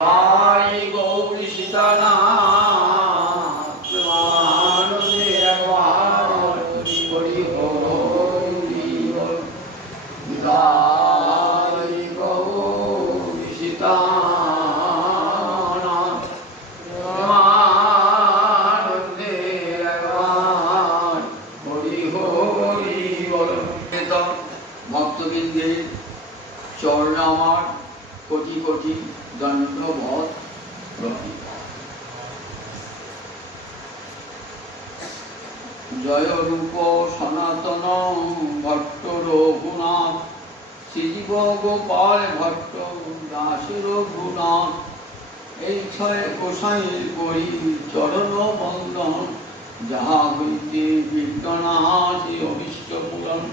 आई गौरी सीतानाथ मानसे अखबार हरि हरि आई गौरी सीतानाथ मानसे अखबार हरि हरि भक्तबृंদের চরণে আমার কোটি কোটি দণ্ডবোধ প্রণাম। জয় রূপ সনাতন ভট্ট রঘুনাথ শ্রীজীব গোপাল ভট্ট দাস রঘুনাথ এই ছয় গোসাইয়ের করি চরণ বন্দন যাহা হইতে বিঘ্ননাশ অনিষ্ট পূরণ।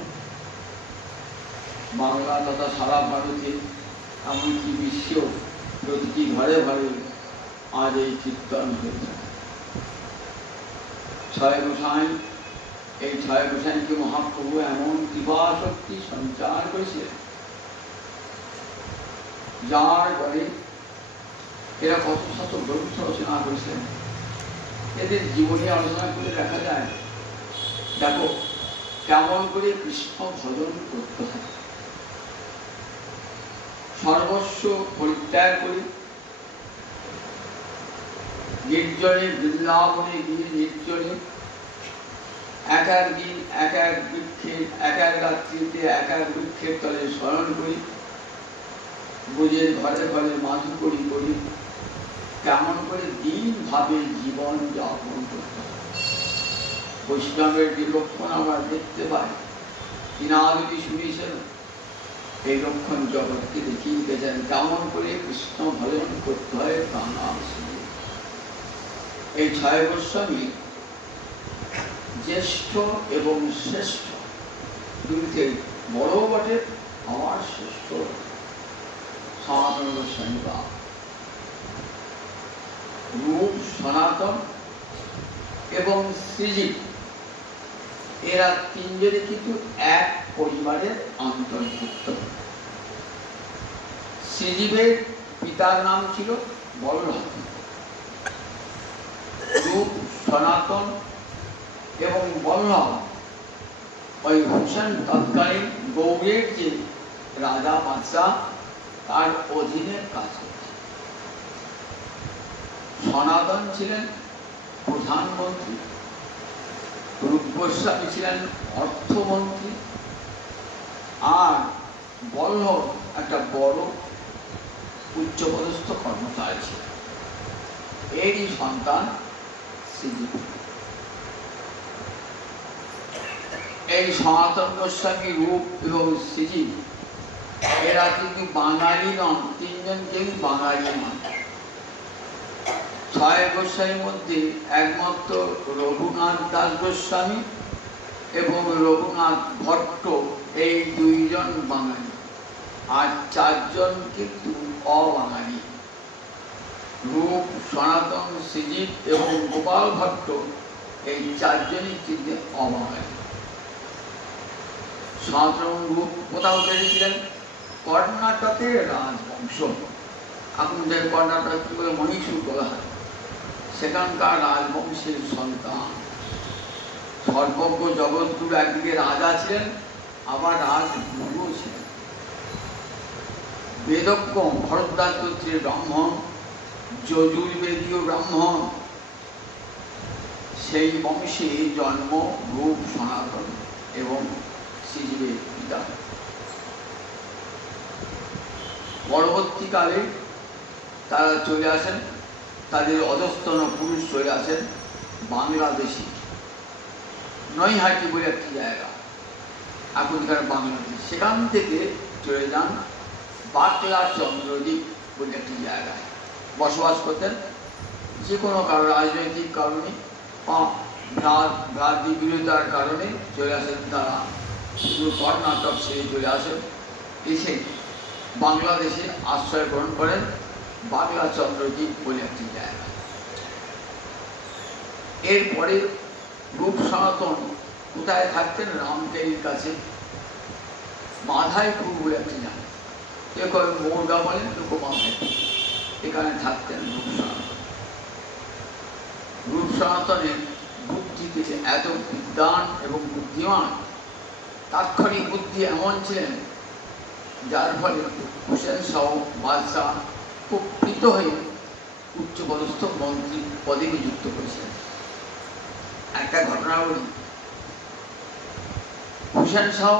বাংলা তথা সারা ভারতে এমনকি বিশ্ব প্রতিটি ঘরে ঘরে আজ এই কীর্তন হয়েছে। ছয় গোসাই, এই ছয় গোসাইকে মহাপ্রভু এমন কৃপা শক্তি সঞ্চার করেছিলেন যার ঘরে এরা কত শত গ্রন্থ রচনা করেছিলেন। এদের জীবনী আলোচনা করে দেখা যায়, দেখো কেমন করে কৃষ্ণ ভজন করতে হয়। সর্বস্ব পরিত্যাগ করে নির্জনে বৃন্দাবনে গিয়ে নির্জনে এক এক দিন এক এক বৃক্ষের, এক এক রাত্রিতে এক এক বৃক্ষের তলে স্মরণ করি, বুঝের ঘরে ঘরে মাধুকরি করি কেমন করে দিন ভাবে জীবন যাপন করতে হয়। বৈষ্ণবের যে লক্ষণ আমরা দেখতে পাই, তিনাদি শুনেছেন, এই লক্ষণ জগৎকে দেখিয়ে দিতেছেন কেমন করে কৃষ্ণ ভজন করতে হয় প্রাণায়াম। এই ছয় গোস্বামী জ্যেষ্ঠ এবং শ্রেষ্ঠ দুইতে বড় বটে, আমার শ্রেষ্ঠ সনাতন গোস্বামী বা রূপ সনাতন এবং শ্রীজীব, এরা তিনজনে কিন্তু এক পরিবারের অন্তর্ভুক্ত। শ্রীজীবের পিতার নাম ছিল বল্লভ, রূপ সনাতন এবং বল্লভ ওই হোসেন তৎকালীন গৌড়ের যে রাজা বাদশাহ তার অধীনে কাজ করত। সনাতন ছিলেন প্রধানমন্ত্রী, রূপ গোস্বামী ছিলেন অর্থমন্ত্রী, আর বল্লভ একটা বড় উচ্চপদস্থ কর্মচারী ছিলেন। এরই সন্তান শ্রীজীব। এই সনাতন গোস্বামী, রূপ এবং শ্রীজীব এরা কিন্তু বাঙালি নন, তিনজন কেউ বাঙালি নন। ছয় গোস্বামীর মধ্যে একমাত্র রঘুনাথ দাস গোস্বামী এবং রঘুনাথ ভট্ট এই দুইজন বাঙালি, আর চারজন কিন্তু অবাঙালি। রূপ সনাতন শ্রীজীব এবং গোপাল ভট্ট এই চারজনই কিন্তু অবাঙালি। সনাতন রূপ কোথাও বেরিয়েছিলেন কর্ণাটকের রাজবংশ। এখন যে কর্ণাটক কি বলে মহীশূর বলা হয়, সেখানকার রাজবংশের সন্তান। সর্বজ্ঞ জগৎগুরু একদিকে রাজা ছিলেন, আবার রাজগুরু ছিলেন। বেদজ্ঞ ভরদ্বাজ গোত্রের ব্রাহ্মণ, যজুর্বেদীয় ব্রাহ্মণ, সেই বংশে জন্ম রূপ সনাতন এবং শ্রীজীবের পিতা। পরবর্তীকালে তারা চলে আসেন, তাদের অধস্তন পুরুষ চলে আসেন বাংলাদেশি নৈহাটি বলে একটি জায়গা, এখনকার বাংলাদেশ। সেখান থেকে চলে যান বাকলা চন্দ্রদ্বীপ বলে একটি জায়গায় বসবাস করতেন। যে কোনো কারণ, রাজনৈতিক কারণে ভ্রাতৃবিরোধিতার কারণে চলে আসেন তারা, শুধু কর্ণাটক ছেড়ে চলে আসেন, এসে বাংলাদেশে আশ্রয় গ্রহণ করেন বাকলা চন্দ্রদ্বীপ বলে একটি জায়গা। এরপরে রূপ সনাতন কোথায় থাকতেন? রামকেলির কাছে মাধাইপুর বলে একটি জায়গা, কেউ মোরগা বলেন, কেউ মাধাইপুর। এখানে থাকতেন রূপ সনাতন। রূপ সনাতনের বুদ্ধি থেকে এত বিদ্বান এবং বুদ্ধিমান, তাৎক্ষণিক বুদ্ধি এমন ছিলেন যার ফলে হুসেন শাহ বাদশাহ খুব প্রীত হয়ে উচ্চপদস্থ মন্ত্রী পদে নিযুক্ত করেছিলেন। একটা ঘটনা বলি, হুসেন শাহ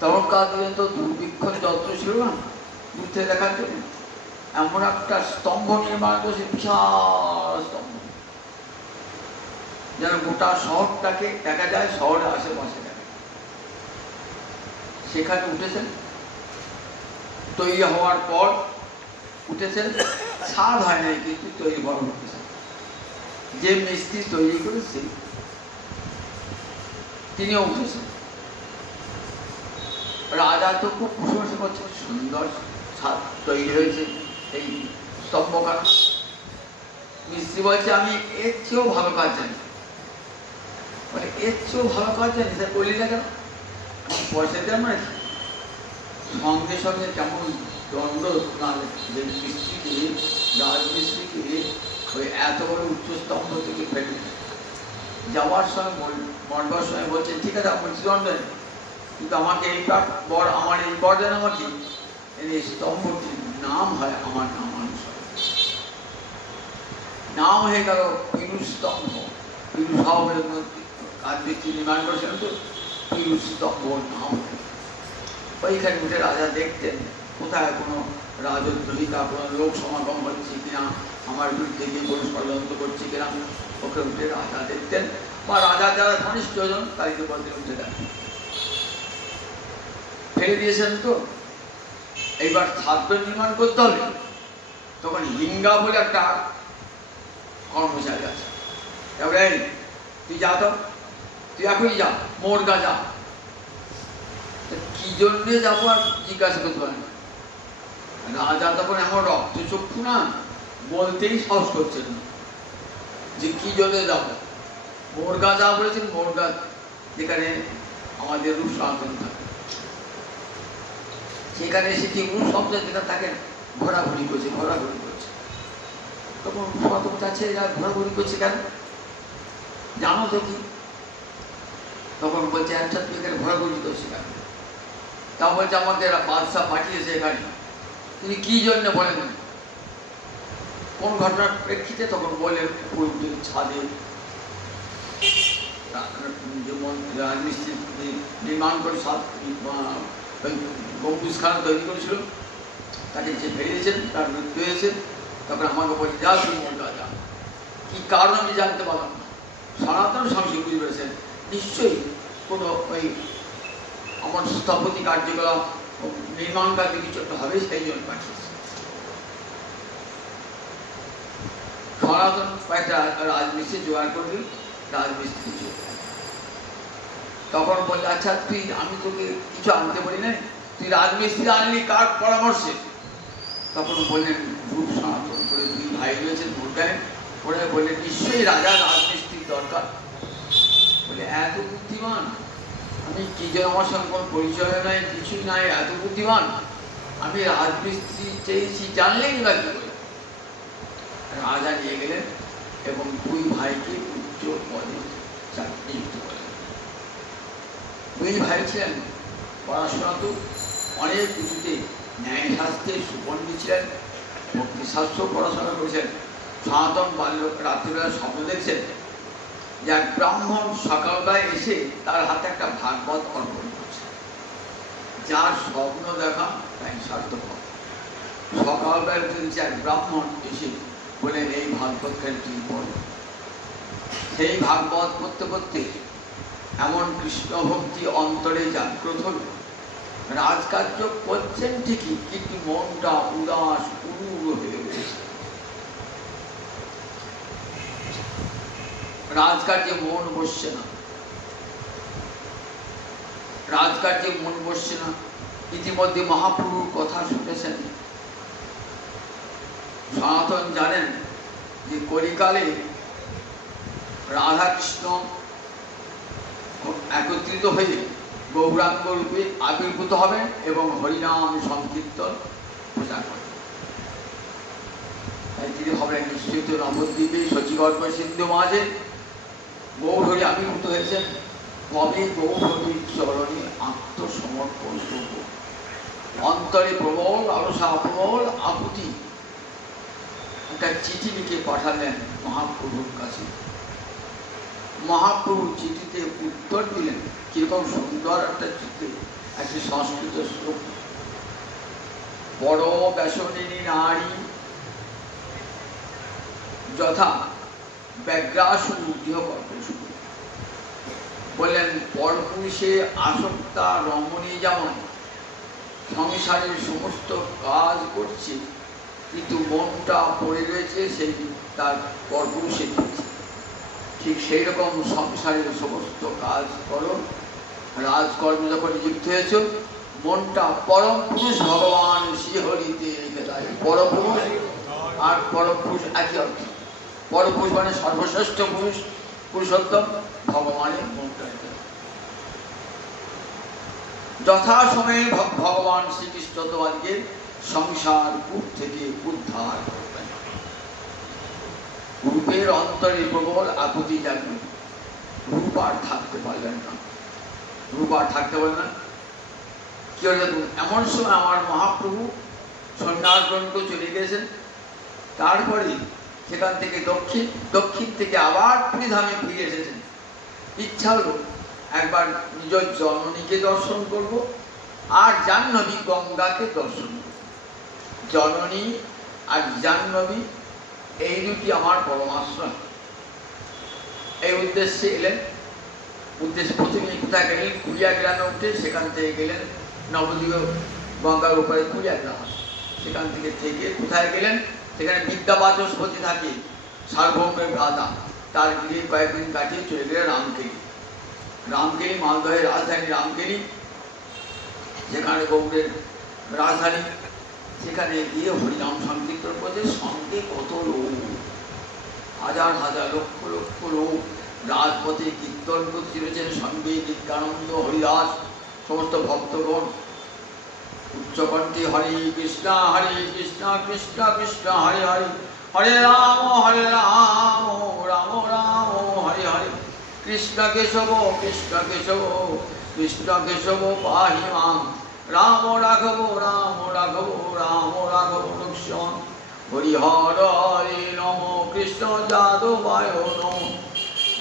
তখনকার দিনে তো দুর্ভিক্ষণ যন্ত্র ছিল না, দূর থেকে দেখার জন্য এমন একটা স্তম্ভ নির্মাণ করেছে, বিশাল স্তম্ভ, যেন গোটা শহরটাকে দেখা যায়, শহরের আশেপাশে দেখা। সেখানে উঠেছেন, তৈরি হওয়ার পর উঠেছেন, স্বাদ হয় নাই কিন্তু তৈরি বড় উঠেছেন। যে মিস্ত্রি তৈরি করেছে তিনিও উঠেছেন। রাজা তো খুব প্রশংসা করছেন, সুন্দর ছাদ তৈরি হয়েছে এই স্তম্ভখানা। মিস্ত্রি বলছে আমি এর চেয়েও ভালো কাজ জানি। মানে এর চেয়েও ভালো কাজ জানি, স্যার বললি না কেন? পয়সা দেওয়া মানে সঙ্গে সঙ্গে কেমন দণ্ড মিস্ত্রিকে, রাজমিস্ত্রিকে ওই এত বড় উচ্চ স্তম্ভ থেকে ফেলে যাওয়ার সময় মরবার সময় বলছে ঠিক আছে আমার দণ্ড, কিন্তু আমাকে এই বর, আমার এই বর দেন আমাকে, এই স্তম্ভটির নাম হয় আমার নাম অনুসারে। নাম হয়ে গেল পিরুষ স্তম্ভ। পিরুষ সাহেবের মধ্যে কাজ ব্যক্তি নির্মাণ করেছেন তো পিরুষ স্তম্ভ নাম। ওইখানে উঠে রাজা দেখতেন কোথায় কোনো রাজদ্রোহিতা, কোনো লোক সমাগম হচ্ছে কিনা, আমার বিরুদ্ধে গিয়ে কোনো ষড়যন্ত্র করছে কিনা, ওকে উঠে রাজা দেখতেন, বা রাজা যারা ঘনিষ্ঠ জন তাদেরকে বলতে উঠে দেন। ফেলে দিয়েছেন তো, এইবার ছাত্র নির্মাণ করতে হবে। তখন হিঙ্গা বলে একটা কর্মচারী আছে, এবারে তুই যা, তো তুই এখনই যা, মোরগা যা। কি জন্যে যাবো আর জিজ্ঞাসা করতে পারেন। রাজা তখন এমন রক্তচক্ষু না, বলতেই সাহস করছেন না যে কি জন্যে যাবো। মোরগা যা বলেছেন, মোরগা যেখানে আমাদের রূপ সনাতন থাকে সেখানে সেটি রূপ শব্দ যেটা থাকে ঘোরাঘুরি করছে, ঘোরাঘুরি করছে। তখন রূপ সনাতন চাচ্ছে এরা ঘোরাঘুরি করছে কেন, জানো তো কি? তখন বলছে আচ্ছা তুই এখানে ঘোরাঘুরি করছে কেন? তা বলছে আমাদের বাদশাহ পাঠিয়েছে এখানে। তিনি কি জন্য বলেন, কোন ঘটনার প্রেক্ষিতে? তখন বললেন ছাদে রাজমিস্ত্রি নির্মাণ করে গম্বুজখানা তৈরি করেছিল, তাকে যে ফেলেছেন, তার মৃত্যু হয়েছে। তখন আমাকে বলছে যা শুনি রাজা, কি কারণ আমি জানতে পারলাম না। সনাতন স্বামী বুঝতে পেরেছেন নিশ্চয়ই কোনো ওই আমার স্থপতি কার্যকলাপ নির্মাণ কার্য কিছু একটা হবে, সেই জন্য পাঠিয়েছে। সনাতন কয়েকটা রাজমিস্ত্রি জোগাড় করবি, রাজমিস্ত্রি তখন বলছে আচ্ছা তুই, আমি তোকে কিছু আনতে বলি না, তুই রাজমিস্ত্রি আনলি কার পরামর্শে? তখন বললেন রূপ সনাতন করে দুই ভাই রয়েছেন ভোটায়, ওরা বললেন নিশ্চয়ই রাজা রাজমিস্ত্রির দরকার। বলে এত বুদ্ধিমান, আমি কি যে আমার সঙ্গে কোনো পরিচয় নাই, কিছুই নাই, এত বুদ্ধিমান, আমি রাজমিস্ত্রি চেয়েছি জানলেই বা কি করে? রাজা নিয়ে গেলেন এবং দুই ভাইকে উচ্চ পদে নিযুক্ত করলেন। দুই ভাই ছিলেন পড়াশোনা তো অনেক কিছুতে, ন্যায়শাস্ত্রে সুপণ্ডিত ছিলেন, ভক্তিশাস্ত্র পড়াশোনা করেছেন। সনাতন বাল্য রাত্রিবেলা স্বপ্ন দেখছেন যে এক ব্রাহ্মণ সকালবেলায় এসে তার হাতে একটা ভাগবত অর্পণ করছে। যার স্বপ্ন দেখা তাই সার্থক। সকালবেলা দেখছে এক ব্রাহ্মণ এসে বলেন এই ভাগবতখানি তুমি পড়ো। সেই ভাগবত পড়তে পড়তে এমন কৃষ্ণ ভক্তি অন্তরে জাগ্রত হল, রাজকার্য করছেন ঠিকই কিন্তু মনটা উদাস উড়ুড়ো হয়ে উঠেছে। রাজকার্যে মন বসছে না, রাজকার্যে মন বসছে না। ইতিমধ্যে মহাপ্রভুর কথা শুনেছেন। সনাতন জানেন যে কলিকালে রাধাকৃষ্ণ একত্রিত হয়ে গৌরাঙ্গ রূপে আবির্ভূত হবেন এবং হরিনাম সংকীর্তন প্রচার করবেন। তিনি হবেন নিশ্চিত নবদ্বীপে শচীগর্ভ সিন্ধু মাঝে গৌরহরি আবির্ভূত হয়েছেন। কবে গৌরহরির চরণে আত্মসমর্পণ করব, অন্তরে প্রবল আলসা প্রবল আকুতি একটা চিঠি লিখে পাঠালেন মহাপ্রভুর কাছে। মহাপ্রভু চিঠিতে উত্তর দিলেন, কিরকম সুন্দর একটা চিঠি, একটি সংস্কৃত শ্লোক। বড় ব্যসনিনী নারী যথা ব্যাগ্রাসু গৃহকর্পসু, বললেন পরপুরুষে আসক্তা রমণী যেমন সংসারের সমস্ত কাজ করছে কিন্তু মনটা পড়ে রয়েছে সেই তার পরপুরুষের প্রতি, ঠিক সেই রকম সংসারের সমস্ত কাজ করো, রাজকর্মে যখন যুক্ত হয়েছ মনটা পরম পুরুষ ভগবান শ্রীহরিতে রেখে দেয়। পরপুরুষ আর পরপুরুষ একই অর্থ। পরপুরুষ মানে সর্বশ্রেষ্ঠ পুরুষ, পুরুষোত্তম ভগবানের মনটা রেখে দেয়। যথাসময়ে ভগবান শ্রীকৃষ্ণ তোমাদেরকে সংসার কূপ থেকে উদ্ধার করবেন। রূপের অন্তরে প্রবল আকুতি জাগবে, রূপ আর থাকতে পারলেন না, রূপ আর থাকতে পারলেন না। কি হল, এমন সময় আমার মহাপ্রভু সন্ন্যাস গ্রহণ করে চলে গেছেন। তারপরে সেখান থেকে দক্ষিণ থেকে আবার পুরীধামে ফিরে এসেছেন। ইচ্ছা হলো একবার নিজ জননীকে দর্শন করব আর জাহ্নবী গঙ্গাকে দর্শন করব। জননী আর জাহ্নবী এই দুটি আমার পরমাশ্রয়। এই উদ্দেশ্যে এলেন। প্রথমে কোথায় গেলেন? কুলিয়া গ্রামে উঠে সেখান থেকে গেলেন নবদ্বীপ গঙ্গার উপরে কুলিয়া গ্রাম, সেখান থেকে কোথায় গেলেন? সেখানে বিদ্যাবাচস্পতি থাকে, সার্বভৌমের ভ্রাতা, তার গিয়ে কয়েকদিন কাটিয়ে চলে গেলেন রামকেলি, মালদহের রাজধানী রামকেলি, যেখানে গৌড়ের রাজধানী। সেখানে গিয়ে হরিনাম সংকীর্তন করতে সঙ্গে কত লোক, হাজার হাজার লক্ষ লক্ষ লোক রাজপথে কীর্তন করতে রয়েছেন। সঙ্গে নিত্যানন্দ, হরিদাস, সমস্ত ভক্তগণ উচ্চকণ্ঠে হরে কৃষ্ণ কৃষ্ণ কৃষ্ণ হরে হরে, হরে রাম রাম রাম হরে হরে, কৃষ্ণ কেশব কৃষ্ণ কেশব পাহি মাং, রাম রাঘব লক্ষ্মণ, হরি হর হরে নম কৃষ্ণ যাদবায় নম,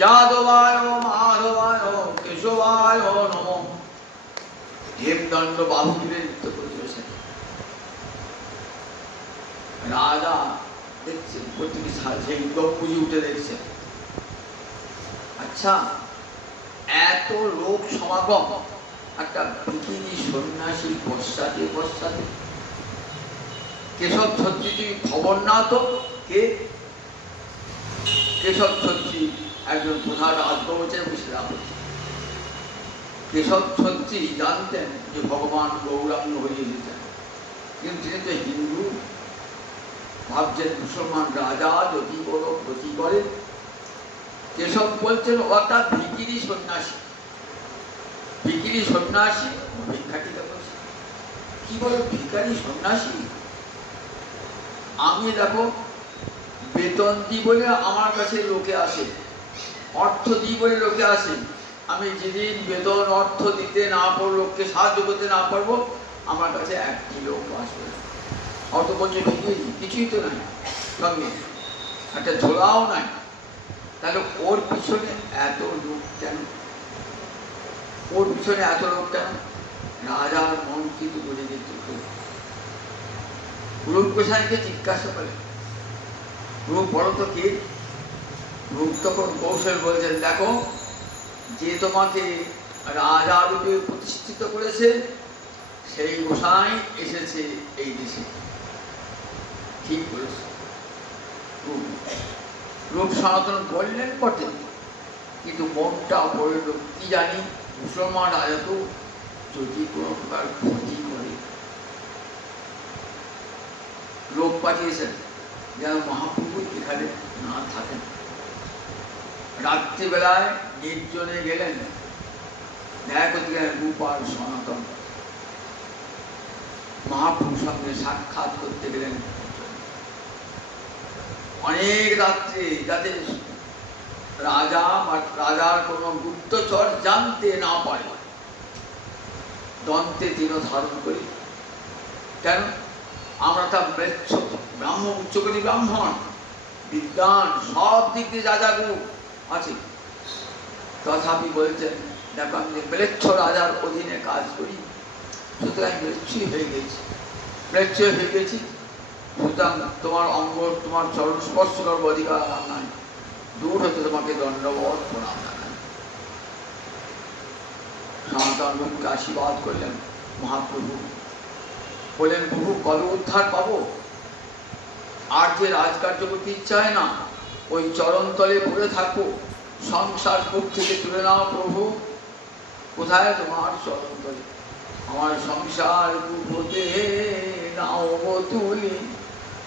যাদবায় মাধবায় কেশবায় নম। হেমদণ্ড বাহু তুলে নৃত্য করে চলেছেন। রাজা দেখছেন, প্রত্যেকে সেই পুজো উঠে দেখছেন। আচ্ছা, এত লোক সমাগম একটা ভিখিরি সন্ন্যাসীর পশ্চাতে কেশব ছত্রী, তুমি খবর না তো কে? কেশব ছত্রী একজন প্রধান রাজপ্রবচনে বসে রাখছে। কেশব ছত্রী জানতেন যে ভগবান গৌরাঙ্গ হয়ে যেতেন, কিন্তু তিনি তো হিন্দু, ভাবছেন মুসলমান রাজা যদি বড় ক্ষতি করে। কেশব বলছেন অর্থাৎ ভিখিরি সন্ন্যাসী, ভিক্ষাটিকা বলছে। কি বলো ভিখারি সন্ন্যাসী? আমি দেখো বেতন দিই বলে আমার কাছে লোকে আসে, অর্থ দিই বলে লোকে আসে। আমি যেদিন বেতন অর্থ দিতে না পারবো, লোককে সাহায্য করতে না পারবো, আমার কাছে একটি লোক আসবে। অত বলছে ভিখিরি, কিছুই তো নাই, সঙ্গে একটা ঝোলাও নাই। তাহলে ওর পিছনে এত লোক কেন? রাজার মন কিন্তু বলে যেত। রূপ গোসাইকে জিজ্ঞাসা করে, রূপ বলো তো কে? রূপ তখন কৌশল বলছেন, দেখো যে তোমাকে রাজা রূপে প্রতিষ্ঠিত করেছে সেই গোসাই এসেছে এই দেশে। ঠিক বলেছে রূপ। সনাতন বললেন বটে, কিন্তু মনটা বলল কি জানি মুসলমান রাজা তো যদি কোনো প্রকার ক্ষতি করে। লোক পাঠিয়েছেন যেন মহাপ্রভু এখানে না থাকেন। রাত্রিবেলায় নির্জনে গেলেন, দেখা করতে গেলেন রূপ আর সনাতন। মহাপ্রভুর সঙ্গে সাক্ষাৎ করতে গেলেন। অনেক রাত্রে, যাতে রাজা বা রাজার কোনো গুপ্তচর জানতে না পারে, দন্তে তিন ধারণ করি। কেন? আমরা তা ব্রাহ্মণ, উচ্চকোটি ব্রাহ্মণ, বিদ্বান, সব দিক দিয়ে যা যা গুণ আছে, তথাপি বলছেন দেখো আমি ম্লেচ্ছ রাজার অধীনে কাজ করি, সুতরাং ম্লেচ্ছই হয়ে গেছি, ম্লেচ্ছ হয়ে গেছি, সুতরাং তোমার অঙ্গ, তোমার চরণ স্পর্শ করার অধিকার আমার নাই, দূর হতে তোমাকে দণ্ডবোধ প্রণাম জানাই। সনাতন প্রভুকে আশীর্বাদ করলেন মহাপ্রভু, বললেন প্রভু কবে উদ্ধার পাবো? আর যে রাজকার্য করতে ইচ্ছা হয় না, ওই চরণ তলে পড়ে থাকবো, সংসার বুক থেকে তুলে নাও প্রভু। কোথায়? তোমার চরণ তলে। আমার সংসার বুক হতে নাও গো তুলি,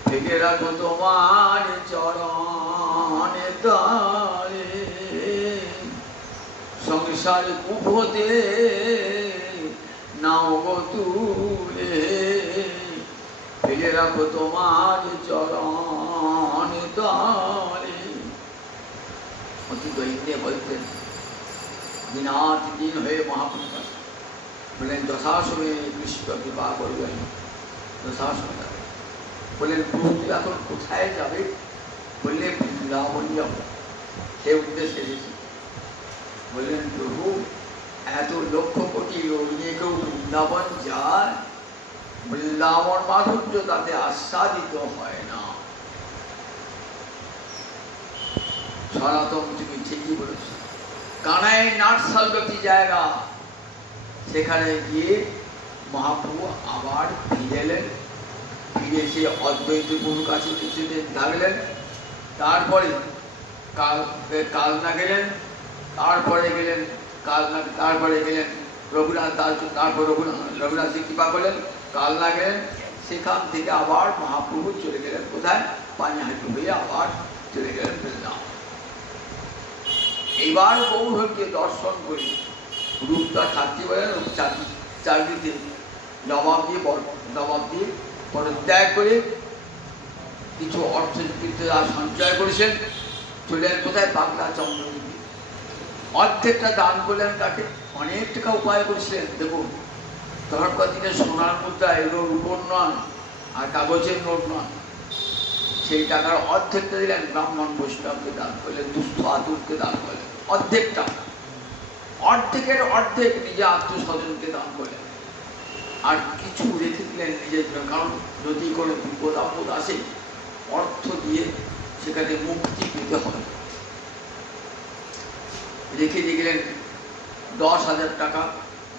থেকে রাখো তোমার চরণে তলে। সংসার বুক হতে নাও গো তুলে, ফেলে রাখো তোমার চরণে তলে। অতি দৈন্যে বলতেন, দিনাত দিন হয়ে মহাপ্রভু বললেন যথাসময়ে কৃষ্ণ কৃপা করবেন, যথাসময়ে বললেন প্রভু এখন কোথায় যাবে? বললে বৃন্দাবন যাব, সে উদ্দেশ্যে এসেছি। বললেন প্রভু এত লক্ষ কোটি রোগ নিয়ে কেউ বৃন্দাবন যায়? বৃন্দাবন মাধুর্য তাতে আস্বাদিত হয় না। সনাতন তুমি ঠিকই বলেছ, কানাই নাটসালটি জায়গা, সেখানে গিয়ে মহাপ্রভু আবার ফিরে এলেন। ফিরে এসে অদ্বৈত গুরুর কাছে কিছুদিন থাকলেন, তারপরে কালনা গেলেন, তারপরে গেলেন রঘুনাথ দাস, তারপর রঘুনাথ কৃপা করলেন, কালনা গেলেন, সেখান থেকে আবার মহাপ্রভু চলে গেলেন কোথায়? পানিহাটি হয়ে আবার চলে গেলেন বৃন্দাবন। এইবার গৌরকে দর্শন করি, রূপটা থাকতে বলেন চাকরিতে জবাব দিয়ে পরিত্যাগ করে কিছু অর্থ সঞ্চয় করেছেন, চলেন কোথায়? বাংলা চন্দ্রদ্বীপে। অর্ধেকটা দান করলেন তাকে, অনেক টাকা উপায় করেছিলেন। দেখুন তখনকার দিনে সোনার মুদ্রা, এগুলো রূপোর নয় আর কাগজের নোট নয়, সেই টাকার অর্ধেকটা দিলেন ব্রাহ্মণ বৈষ্ণবকে দান করলেন, দুস্থ আতুরকে দান করলেন। অর্ধেকটা, অর্ধেকের অর্ধেক নিজে আত্মস্বজনকে দান করলেন, আর কিছু রেখে দিলেন নিজের জন্য, কারণ যদি কোনো বিপদ আপদ আসে অর্থ দিয়ে সেখানে মুক্তি পেতে হবে। রেখে দিয়ে গেলেন 10,000 টাকা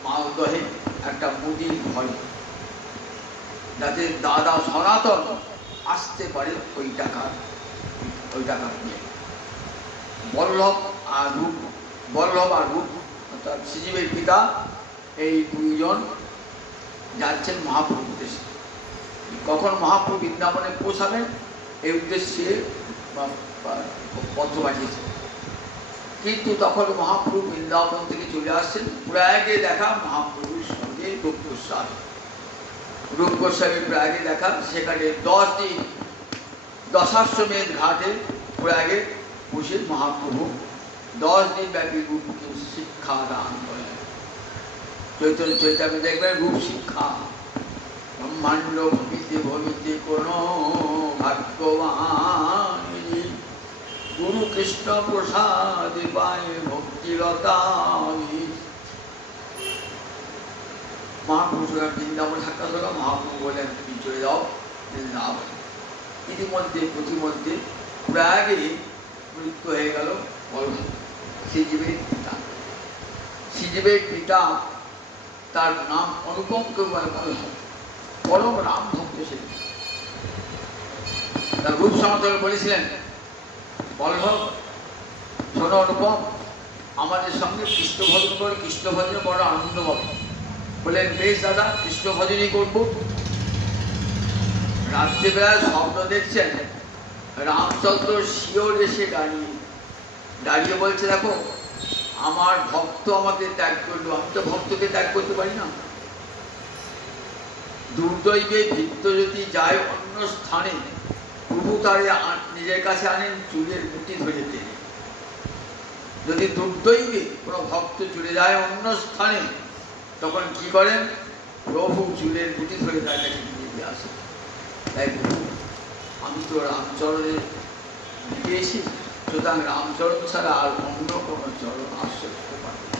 মালদহে একটা মুদির ঘরে, যাতে দাদা সনাতন আসতে পারে ওই টাকা নিয়ে। বল্লভ আর রূপ অর্থাৎ শ্রীজীবের পিতা, এই দুইজন যাচ্ছেন মহাপ্রভুর দেশে। কখন মহাপ্রভু বৃন্দাবনে পৌঁছাবেন এই উদ্দেশ্যে পত্র পাঠিয়েছেন, কিন্তু তখন মহাপ্রভু বৃন্দাবন থেকে চলে আসছেন। প্রয়াগে দেখা মহাপ্রভুর সঙ্গে রূপ গোস্বামী প্রয়াগে দেখা, সেখানে 10 দিন দশাশ্বমেধ ঘাটে প্রয়াগে বসে মহাপ্রভু 10 দিন ব্যাপী রূপকে শিক্ষা দান করেন। চৈতন্য দেখবেন রূপ শিক্ষা, ব্রহ্মাণ্ড ভবিতে কোনো ভাগ্যবান গুরু কৃষ্ণ প্রসাদ পায় ভক্তিলতা। মহাপ্রভু বৃন্দাবন সাক্ষাৎ হলো, মহাপ্রভু বলেন তুমি চলে যাও বৃন্দাবন। ইতিমধ্যে প্রতিমধ্যে প্রয়াগে মৃত্যু হয়ে গেল বলভদ্র, শ্রীজীবের পিতা, তার নাম অনুপম কেউ বলে বলভদ্র, পরম রাম ভক্ত ছিলেন। তার রূপ সমান্তর বলেছিলেন বলভদ্র শোনো অনুপম, আমাদের সঙ্গে কৃষ্ণ ভজন করে, কৃষ্ণ ভজনে বড় আনন্দ পাবে। বললেন বেশ দাদা, কৃষ্ণ ভজনই করব। রাত্রিবেলায় স্বপ্ন দেখছেন রামচন্দ্র শিওর এসে দাঁড়িয়ে বলছে দেখো আমার ভক্ত আমাকে ত্যাগ করলো, আমি তো ভক্তকে ত্যাগ করতে পারি না। দুর্দৈবে ভিত্ত যদি যায় অন্য স্থানে, প্রভু প্রভু তারে নিজের কাছে আনেন চুলের মুঠি ধরে টেনে। যদি দুর্দৈবে কোনো ভক্ত চলে যায় অন্য স্থানে, তখন কি করেন? প্রভু চুলের মুঠি ধরে তার কাছে নিয়ে আসেন। তাই প্রভু, আমি তো রামচরণে দিকে এসেছি, সুতরাং রামচরণ ছাড়া আর অন্য কোনো চরণ আশ্রয় করতে পারবে না।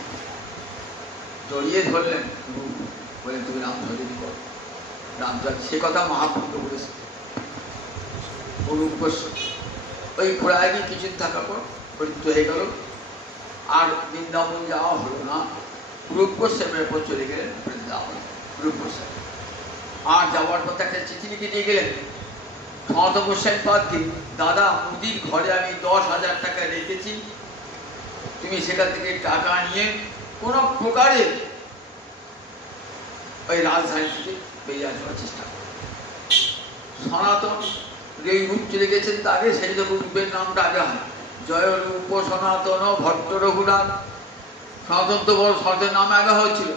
জড়িয়ে ধরলেন প্রভু, বলেন তুমি রামচরণই করো। রামচরণ সে কথা মহাপ্রভু বলেছে। ওই প্রয়াগে কিছুদিন থাকার পর পরিত্য হয়ে গেল, আর বৃন্দাবন যাওয়া হলো না। রূপগোস্বামীর পর চলে গেলেন বৃন্দাবন। রূপগোস্বামী আর যাওয়ার পর একটা চিঠি লিখে দিয়ে গেলেন সনাতন গোস্বামী পাদকে, দাদা মুদির ঘরে আমি 10,000 টাকা রেখেছি, তুমি সেখান থেকে টাকা নিয়ে কোনো প্রকারে ওই রাজধানী থেকে বেরিয়ে আসবার চেষ্টা করো। সনাতন যেই রূপ চলে গেছেন তাকে সেই যখন রূপের নামটা আগে হয়, জয় রূপ সনাতন ভট্ট রঘুনাথ। সনাতন তো বড় সনাতন নামে আগে হয়েছিল,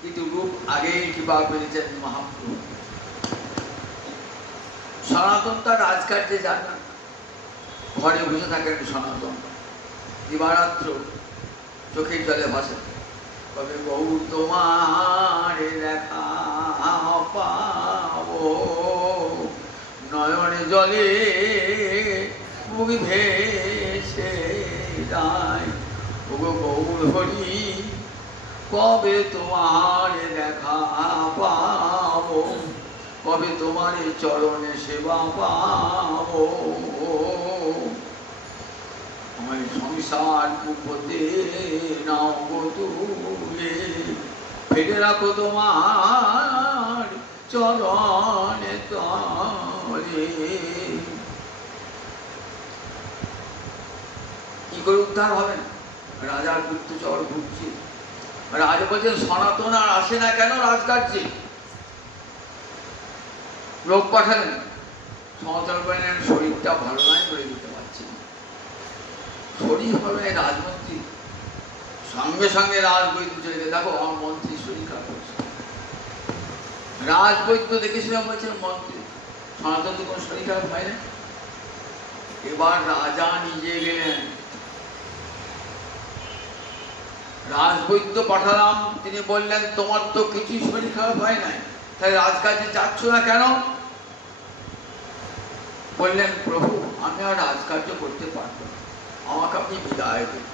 কিন্তু রূপ আগেই কৃপা পেয়েছেন মহাপ্রভু। সনাতন তার রাজকার্যে যান না, ঘরে বসে থাকেন সনাতন, দিবারাত্র চোখের জলে ভাসেন। তবে বহু তোমার দেখা পাবো, নয়নে জলে মুখ ভেসে যায়। ওগো গৌর হরি, কবে তোমার দেখা পাবো, কবে তোমার চরণে সেবা পাবো। আমার সংসার কুপতে নাও গো তুলে, ফেলে রাখো তোমার চরণে তলে। কি করে উদ্ধার হবেন? রাজার গুপ্তচর ঘুরছে। রাজা বলছেন সনাতন আর আসে না কেন রাজকার্যে? লোক পাঠালেন, সনাতন বলেন শরীরটা ভালো নয়, করে দিতে পারছি না। শরীর ভালো নয় রাজমন্ত্রী, সঙ্গে সঙ্গে রাজবৈদ্য চলে গেছে, দেখো আমার মন্ত্রীর শরীর খারাপ হচ্ছে। রাজবৈদ্য দেখেছিলাম বলছেন মন্ত্রী, সনাতন তো কোনো শরীর খারাপ হয় না। এবার রাজা নিজে গেলেন, রাজবৈদ্য পাঠালাম, তিনি বললেন তোমার তো কিছুই শরীর খারাপ হয় নাই, তাই রাজকাজে যাচ্ছ না কেন? বললেন প্রভু আমি আর রাজকার্য করতে পারবো না, আমাকে আপনি বিদায় দিন।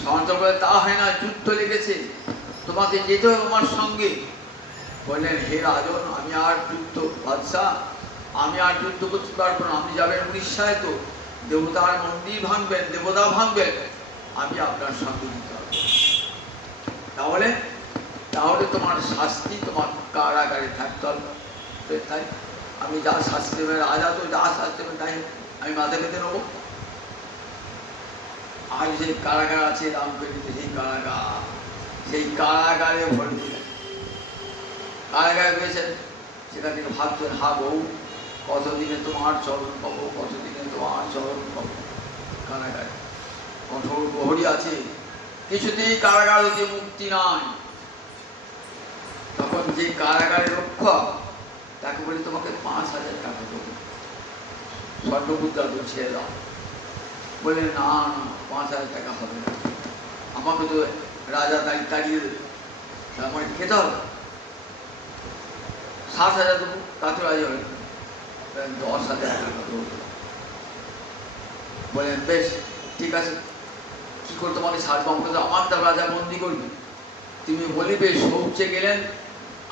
সনাতন বলে তা হয় না, যুদ্ধ লেগেছে, তোমাকে যেতে হবে আমার সঙ্গে। বললেন হে রাজন, আমি আর যুদ্ধ, বাদশাহ আমি আর যুদ্ধ করতে পারবো না, আপনি যাবেন উড়িষ্যায়, তো দেবতার মন্দির ভাঙবেন, দেবতা ভাঙবেন, আমি আপনার সঙ্গে দিতে হবে। তাহলে তাহলে তোমার শাস্তি, তোমার কারাগারে থাকতে হবে। তাই আমি যা শাস্তি দেবে, রাজা তো যা শাস্তি দেবে তাই আমি মাথা পেতে নেবো। আর সেই কারাগার আছে রামপেটিতে, সেই কারাগারে ভর্তি কারাগারে পেয়েছেন। সেখান থেকে ভাবছেন হা বউ, কতদিনে তোমার চরণ পাবো, কতদিনে তোমার চরণ পাবো। কারাগারে কঠোর প্রহরী আছে, কিছুতেই কারাগার হতে মুক্তি নাই। তখন যে কারাগারের রক্ষক তাকে বলি তোমাকে 5,000 টাকা দেবো, স্বর্ণমুদ্রা তো ছেড়ে দাও। বলে না না 5,000 টাকা হবে না, আমাকে তো রাজা তাড়িয়ে দেবে, আমার খেতে হবে। 7,000 দেবো, তাতে রাজি হবে। 10,000 টাকা দেবো। বলেন বেশ ঠিক আছে, কি করে তোমাকে ছাড়বো, আমাকে তো আমার তার রাজা বন্দি করবি। তুমি বলিবে শৌচে গেলেন,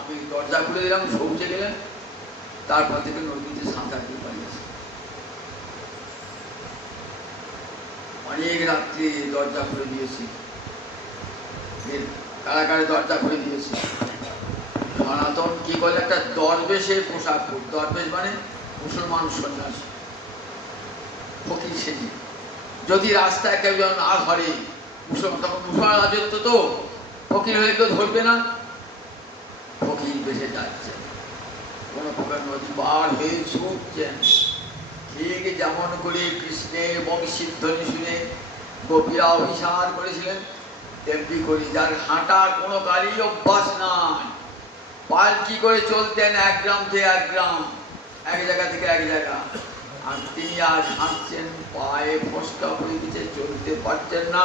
আমি দরজা খুলে দিলাম, শৌচে গেলেন, তারপর থেকে নদীতে সাঁতার দিয়ে পালিয়েছে। অনেক রাত্রি দরজা খুলে দিয়েছি, কারাগারে দরজা খুলে দিয়েছি। সনাতন কি করলে, একটা দরবেশের পোশাক, দরবেশ মানে মুসলমান সন্ন্যাসী, ফকির সেজে যদি রাস্তায় কেউ যেন না ধরে, মুসলমান তখন মুসলমান রাজত্ব তো, ফকির হয়ে কেউ ধরবে না, ফকির বেশে যাচ্ছে, কোনো প্রকার নদী পার হয়ে ছুটছেন। ঠিক যেমন করে কৃষ্ণের বংশীর ধ্বনি শুনে গোপীরা অভিসার করেছিলেন, তেমনি করে যার হাঁটার কোনো কালই অভ্যাস নাই, পালকি করে চলতেন এক গ্রাম থেকে এক গ্রাম, এক জায়গা থেকে এক জায়গা, আর তিনি আজ হাঁটছেন, পায়ে ফসকা পড়ে গেছে, চলতে পারছেন না,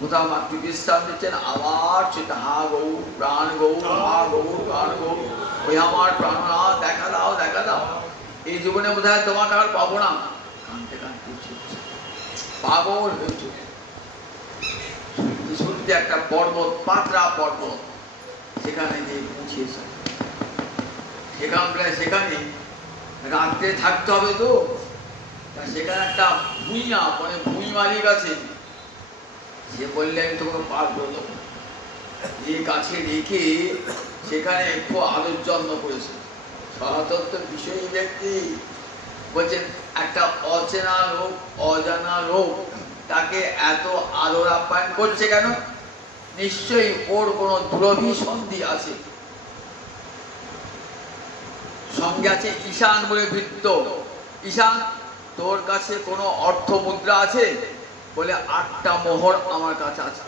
কোথাও মাতৃ বিশ্রাম দিচ্ছেন, আবার সেটা হা গৌ প্রাণ গৌ, হা গৌ প্রাণ গৌ, ওই আমার প্রাণনাথ দেখা দাও দেখা দাও, এই জীবনে বোধ হয় তোমাকে আর পাবো না, কাঁদতে কাঁদতে ছুটছে, পাগল হয়ে চলে ছুটতে একটা পর্বত, পাতরা পর্বত, সেখানে গিয়ে পৌঁছেছে। সেখানে রাত্রে থাকতে হবে তো, সেখানে একটা ভুঁইয়া মানে ভুঁই মালিক আছে, সে বললেন তোমাকে পার করলো, এই কাছে রেখে সেখানে একটু আলোর যত্ন করেছে। সনাতত্ত্ব বিষয়ী ব্যক্তি বলছেন একটা অচেনা লোক, অজানা লোক তাকে এত আদর আপ্যায়ন করছে কেন? নিশ্চয়ই ওর কোনো দুরভিসন্ধি আছে। সঙ্গে আছে ঈশান বলে ভৃত্য। ঈশান, তোর কাছে কোনো অর্থ মুদ্রা আছে? বলে 8টা মোহর আমার কাছে আছে।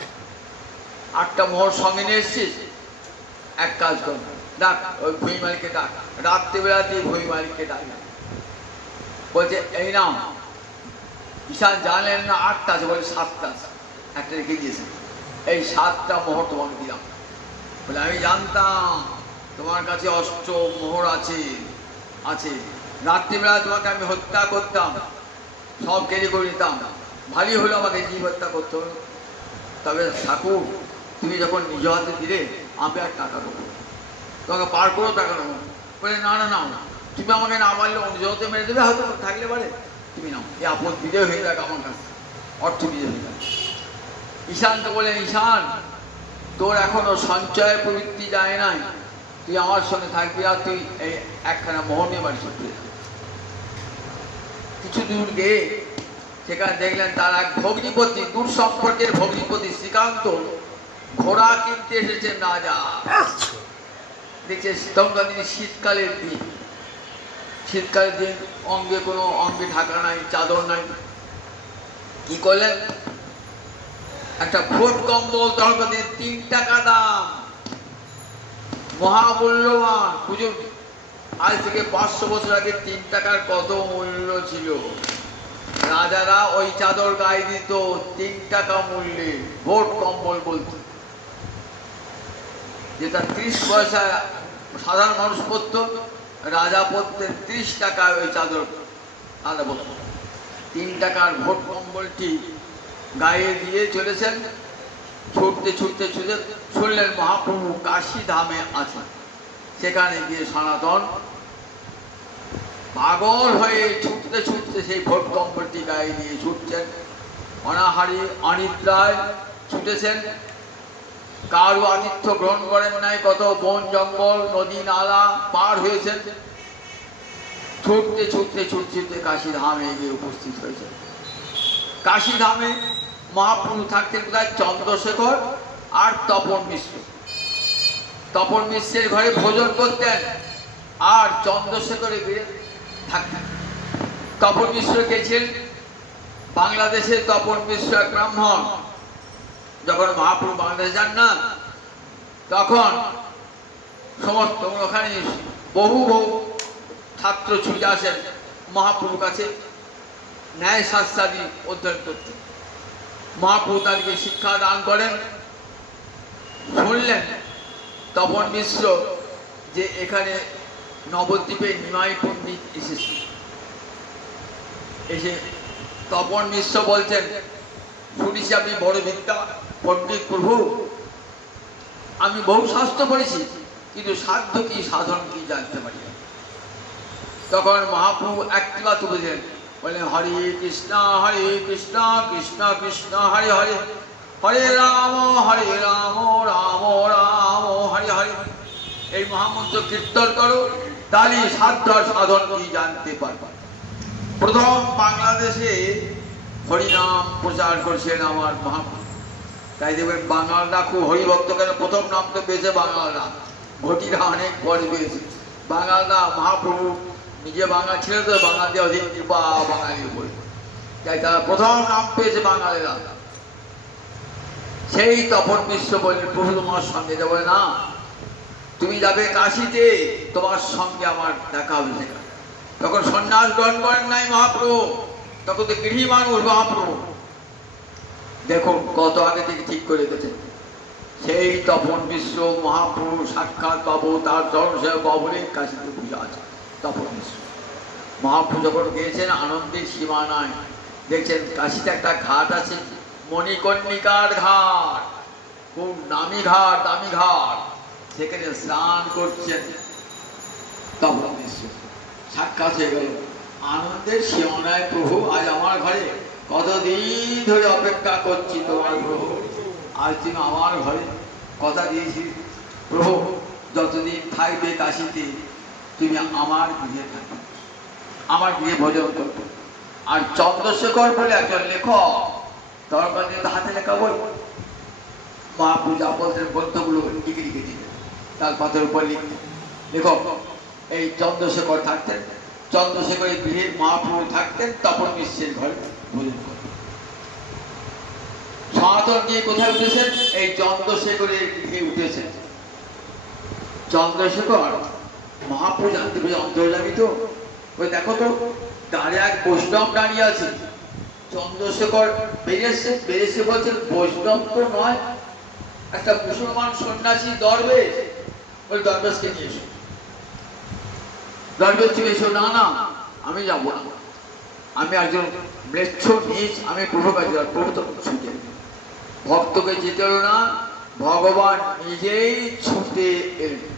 8টা মোহর সঙ্গে নিয়ে এসছিস? এক কাজ কর, ডাক ওই ভুঁই মালিককে ডাক, রাত্রিবেলাতেই ভুঁই মালিককে ডাক। বলছে এই নাও। ঈশান জানলেন না 8টা আছে, বলে 7টা আছে, একটা রেখে দিয়েছে, এই 7টা মোহর তোমাকে দিলাম। বলে আমি জানতাম তোমার কাছে অষ্ট মোহর আছে, রাত্রিবেলা তোমাকে আমি হত্যা করতাম, সব কেড়ে করে নিতাম, ভালোই হলো আমাকে জীব হত্যা করতে হলো। তবে ঠাকুর তুমি যখন নিজ হাতে দিলে, আমি আর টাকা দেবো, তোমাকে পার করো টাকা নেবো। বলে না না না, তুমি আমাকে না মারলে অন্য হতে মেরে দেবে, হয়তো থাকলে পারে, তুমি নাও, এই আপদ বিজয় হয়ে যাক আমার কাছে, অর্থ বিজয় হয়ে যাক। ঈশান তো বলে ঈশান, তোর এখনো সঞ্চয়ের প্রবৃত্তি যায় নাই, তুই আমার সঙ্গে থাকবি, আর তুই এই একখানা মোহর নিয়ে বাড়ি চলে যাবি। কিছু দূর গিয়ে সেখানে দেখলেন তার এক ভগ্নিপতি, দূর সম্পর্কের ভগ্নিপতি শ্রীকান্ত ঘোড়া কিনতে এসেছেন রাজা। দেখছে তখনকার শীতকালের দিন, শীতকালের দিন, অঙ্গে ঢাকা নাই, চাদর নাই, কি করলেন? একটা ভোট কম্বল, তখনকার দিন 3 টাকা দাম, মহামূল্যবান। পুজো আজ থেকে 500 বছর আগে 3 টাকার কত মূল্য ছিল। রাজারা ওই চাদর গায়ে দিত 3 টাকা মূল্যে, ভোট কম্বল বলতো, যেটা 30 পয়সা সাধারণ মানুষ পরত, রাজা পরতেন 30 টাকায় ওই চাদর আলাদা বলত। 3 টাকার ভোট কম্বলটি গায়ে দিয়ে চলেছেন, ছুটতে ছুটতে ছুটে শুনলেন মহাপ্রভু কাশী ধামে আছেন। সেখানে গিয়ে সনাতন পাগল হয়ে ছুটতে ছুটতে সেই ভোট কম্বলটি গায়ে দিয়ে ছুটছেন, অনাহারি অনিদ্রায় ছুটেছেন, কারো আতিথ্য গ্রহণ করেন নাই, কত বন জঙ্গল নদী নালা পার হয়েছেন, ছুটতে ছুটতে ছুটতে ছুটতে কাশী ধামে গিয়ে উপস্থিত হয়েছেন। কাশী ধামে মহাপ্রভু থাকতেন কোথায়? চন্দ্রশেখর আর তপন মিশ্র। তপন মিশ্রের ঘরে ভোজন করতেন, আর চন্দ্রশেখরে গিয়ে থাকতেন। তপন মিশ্র কে ছিলেন? বাংলাদেশের তপন মিশ্র এক ব্রাহ্মণ। যখন মহাপ্রভু বাংলাদেশে যান না, তখন সমস্ত ওখানে বহু বহু ছাত্র ছুটে আসেন মহাপ্রভুর কাছে ন্যায় শাস্ত্রাদি অধ্যয়ন করতে। মহাপ্রভু তাদেরকে শিক্ষা দান করেন। শুনলেন তপন মিশ্র যে এখানে নবদ্বীপে নিমাই পণ্ডিত এসেছে। এসে তপন মিশ্র বলছেন, শুনেছি আপনি বড় বিদ্যা পণ্ডিত প্রভু, আমি বহু শাস্ত্র পড়েছি, কিন্তু সাধ্য কি সাধন কি জানতে পারি। তখন মহাপ্রভু একটি কথা বুঝলেন, বললেন হরে কৃষ্ণ কৃষ্ণ কৃষ্ণ হরে হরে, হরে রাম রাম রাম হরে হরে। এই মহামন্ত্র কীর্তন করো, তাহলে সাধ্য সাধন কি জানতে পারবা। প্রথম বাংলাদেশে হরিনাম প্রচার করছেন আমার মহাপ্রভু। তাই দেখবেন বাঙালরা খুব হরিভক্ত, কেন প্রথম নাম তো পেয়েছে বাঙালরা, ঘটিরা অনেক পরে পেয়েছে। বাঙালরা মহাপ্রভু নিজে বাঙাল ছিল তো, বাঙালি অধিক কৃপা বাঙালির উপরে, তাই তারা প্রথম নাম পেয়েছে বাঙালিরা। সেই তপন মিশ্র বললেন, প্রভু তোমার সঙ্গে যাবো না, তুমি যাবে কাশীতে, তোমার সঙ্গে আমার দেখা হবে সেখানে। তখন সন্ন্যাস গ্রহণ করেন নাই মহাপ্রভু, তখন তো গৃহী মানুষ মহাপ্রভু। দেখুন কত আগে থেকে ঠিক করে দিয়েছেন। সেই তপন বিশ্ব মহাপ্রভু সাক্ষাৎ পাবো, তার চরণ সেবা বাবুরের কাছে পূজা আছে। তপন বিশ্ব মহাপ্রভু যখন গিয়েছেন আনন্দের সীমা নাই। দেখছেন কাশিতে একটা ঘাট আছে, মণিকর্ণিকার ঘাট, খুব নামি ঘাট, দামি ঘাট, সেখানে স্নান করছেন তপন বিশ্ব। সাক্ষাৎ হয়ে গেল, আনন্দের সীমানায় প্রভু আজ আমার ঘরে, কতদিন ধরে অপেক্ষা করছি তোমার প্রভু, আজ তুমি আমার ঘরে কথা দিয়েছি প্রভু, যতদিন থাকবে কাশিতে তুমি আমার গৃহে থাকবে, আমার গৃহে ভোজন করবে। আর চন্দ্রশেখর বলে একজন লেখক, দরকার হাতে লেখা বই, মহাপ্রভু যা বলতেন গ্রন্থগুলো লিখে লিখে দিতেন, তার পাথরের উপর লিখতেন লেখক। এই চন্দ্রশেখর থাকতেন, চন্দ্রশেখরের গৃহে মহাপ্রভু থাকতেন, তপন মিশ্রের ঘরে ভোজন করতেন। সনাতন গিয়ে কোথায় উঠেছেন? এই চন্দ্রশেখরের গৃহে উঠেছেন। চন্দ্রশেখর মহাপ্রভু জানতে পেরে অন্তর্যামী তো, ওই দেখো তো দাঁড়িয়ে এক বৈষ্ণব দাঁড়িয়ে আছে। চন্দ্রশেখর বেরিয়েছে, বেরিয়েছে বলছেন বৈষ্ণব তো নয়, একটা মুসলমান সন্ন্যাসী দরবেশ, ওই দরবেশকে নিয়ে এসো। দরবেশ চলে এসো, না না আমি যাবো না, আমি একজন ম্লেচ্ছ নিজ, আমি প্রভু কাছে যাব। প্রভু তো ছুটে, ভক্তকে যেতে হলো না, ভগবান নিজেই ছুটে এলেন।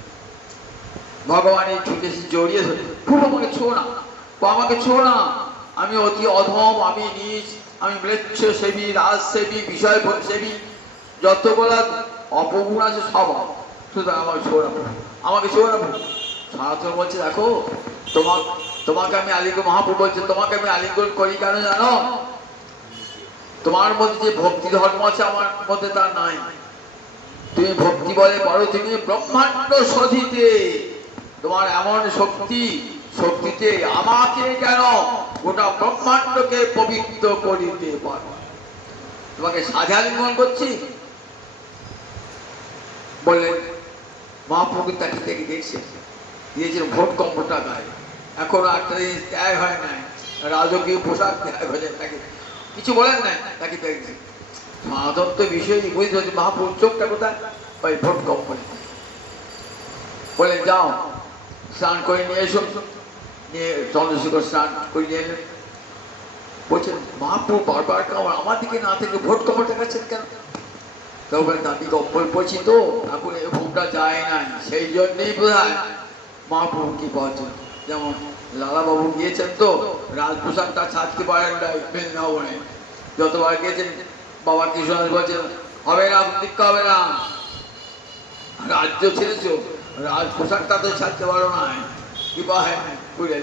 ভগবানের ছুটে এসে জড়িয়ে ধরে, প্রভু আমাকে ছো না, আমাকে ছো না, আমি অতি অধম, আমি নিজ, আমি ম্লেচ্ছ সেবী, রাজ সেবী, বিষয় সেবী, যতগুলা অপগুণ আছে সব, সুতরাং আমাকে ছো না, আমাকে ছো না। সনাতন বলছে দেখো তোমাকে আমি আলিঙ্গন, মহাপ্রভু বলছে তোমাকে আমি আলিঙ্গন করি কেন জানো? তোমার মধ্যে যে ভক্তি ধর্ম আছে আমার মধ্যে তা নাই। তুমি ভক্তি বলে পারো, তুমি ব্রহ্মাণ্ড শোধিতে, তোমার এমন শক্তি, শক্তিতে আমাকে কেন গোটা ব্রহ্মাণ্ডকে পবিত্র করিতে পারো। তোমাকে সাধে আলিঙ্গন করছি বললেন। মহাপ্রভু তাকে থেকে দেখছে, দিয়েছিলেন ভোট কম্পটা গায়ে, এখনো একটা জিনিস ত্যাগ হয় নাই, রাজকীয় পোশাক ত্যাগ হয়ে যায়, তাকে কিছু বলেন নাই, তাকে দেখছে। মাধত্ব বিষয় বুঝতে হচ্ছে মহাপ্রভুর চোখটা কোথায়? ওই ভোট কম্পনি। বলেন যাও স্নান করে নিয়ে এসো, নিয়ে চন্দ্রশেখর স্নান করে নিয়ে এলেন। বলছেন মহাপ্রভু বারবার আমার দিকে না থেকে ভোট কম্পল দেখাচ্ছেন কেন? তো বলেন দাদি কম্পল পড়ছি তো, এখন এই ভোটটা যায় না, সেই জন্যই বোধ হয় মহাপ্রভু কি পাচ্ছেন। যেমন লালাবাবু গিয়েছেন তো রাজ পোশাকটা ছাড়তে পারেন না বৃন্দাবনে, যতবার গিয়েছেন বাবা কৃষ্ণ বলছেন হবে না, দীক্ষা হবে না, রাজ্য ছেড়েছ, রাজ পোশাকটা তো ছাড়তে পারো না, কৃপা হয় বুঝলেন,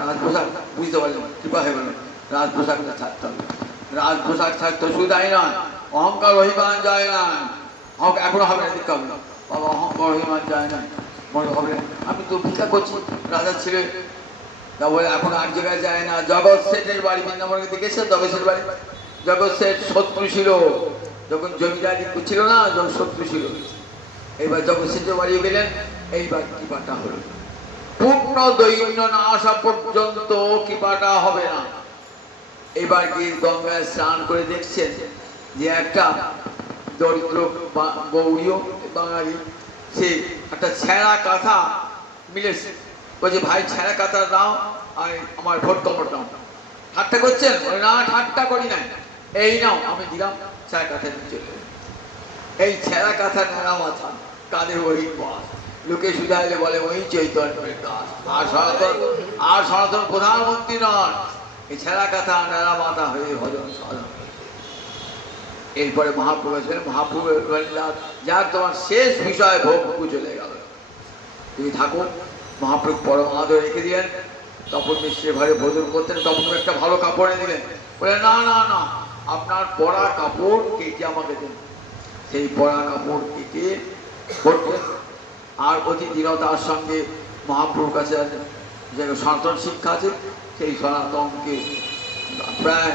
রাজ পোশাক বুঝতে পারলেন, কৃপা হয়ে গেল, রাজ পোশাকটা ছাড়তে হবে। রাজ পোশাক ছাড়তে শুধাই নয়, অহংকার অভিমান যায় না, এখনো হবে না, দীক্ষা হবে না, বাবা অহংকার অভিমান যায় না, মনে হবে আমি তো ভিক্ষা করছি রাজার ছেলে, তা বলে এখন আর জায়গায় যায় না। জগৎ শেঠের বাড়ি বৃন্দাবনে দেখেছে, জগৎ বাড়ি, জগৎ শেঠ শত্রু ছিল, যখন জমিদারি ছিল না, যখন শত্রু ছিল। এইবার জগৎ শেঠের বাড়ি গেলেন, এইবার কৃপাটা হলো, পূর্ণ দৈন্য না আসা পর্যন্ত কৃপাটা হবে না। এবার গিয়ে গঙ্গায় স্নান করে দেখছেন যে একটা দরিদ্র গৌরীয় বাঙালি, সে একটা ছেঁড়া কাঁথা মিলেছে, বলছে ভাই ছেঁড়া কাঁথা দাও আর আমার ভোট কম্পট দাও। ঠাট্টা করছেন? না ঠাট্টা করি নাই, এই নাও আমি দিলাম, ছেঁড়া কাঁথা দিয়ে চলে। এই ছেঁড়া কাঁথা নেড়া মাথা কাঁধে ওই বাস, লোকে সুধাইলে বলে ওই চৈতন্যের দাস। আর সনাতন প্রধানমন্ত্রী নন, এই ছেঁড়া কাঁথা নেড়া মাথা হয়ে ভজন সাধন। এরপরে মহাপ্রভু ছিলেন, মহাপ্রভু যার তোমার শেষ বিষয় ভোগ চলে গেল, তুমি থাকো। মহাপ্রভু পরম আদর রেখে দিলেন, তপন মিশ্রের ঘরে ভোজন করতেন। তপন একটা ভালো কাপড় এনে দিলেন, বলে না না না আপনার পরা কাপড় কেটে আমাকে দেন। সেই পরা কাপড় কেটে পরতেন, আর অতি দৃঢ়তার সঙ্গে মহাপ্রভুর কাছে যে সনাতন শিক্ষা আছে, সেই সনাতনকে প্রায়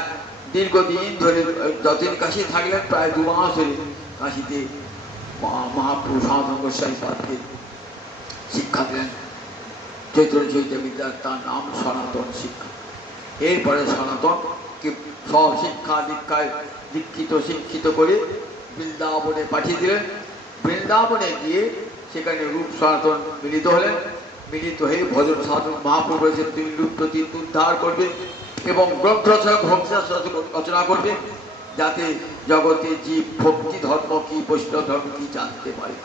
দীর্ঘদিন ধরে যতদিন কাশি থাকলেন, প্রায় 2 মাস ধরে কাশিতে মহাপ্রভু সনাতন গোস্বামী পাদকে শিক্ষা দিলেন। চৈতন্য চৈতন্য বিদ্যার তার নাম সনাতন শিক্ষা। এরপরে সনাতনকে সব শিক্ষা দীক্ষায় দীক্ষিত শিক্ষিত করে বৃন্দাবনে পাঠিয়ে দিলেন। বৃন্দাবনে গিয়ে সেখানে রূপ সনাতন মিলিত হলেন। মিলিত হয়ে ভজন সাধন মহাপ্রভু বলেছেন তুমি লুপ্ততি উদ্ধার করবে এবং গ্রন্থ রচনা করবে, যাতে জগতে জীব ভক্তি ধর্ম কি বৈষ্ণব ধর্ম কি জানতে পারে।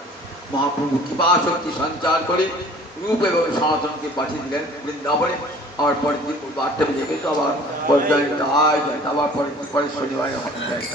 মহাপ্রভু কৃপা শক্তি সঞ্চার করে রূপ এবং সনাতনকে পাঠিয়ে দিলেন বৃন্দাবনে। আবার পরের দিন 8টা বেজে গেছে, আবার পরের জয়ন্ত আয় যায়, আবার পরের শনিবারে হবে জয়ন্ত।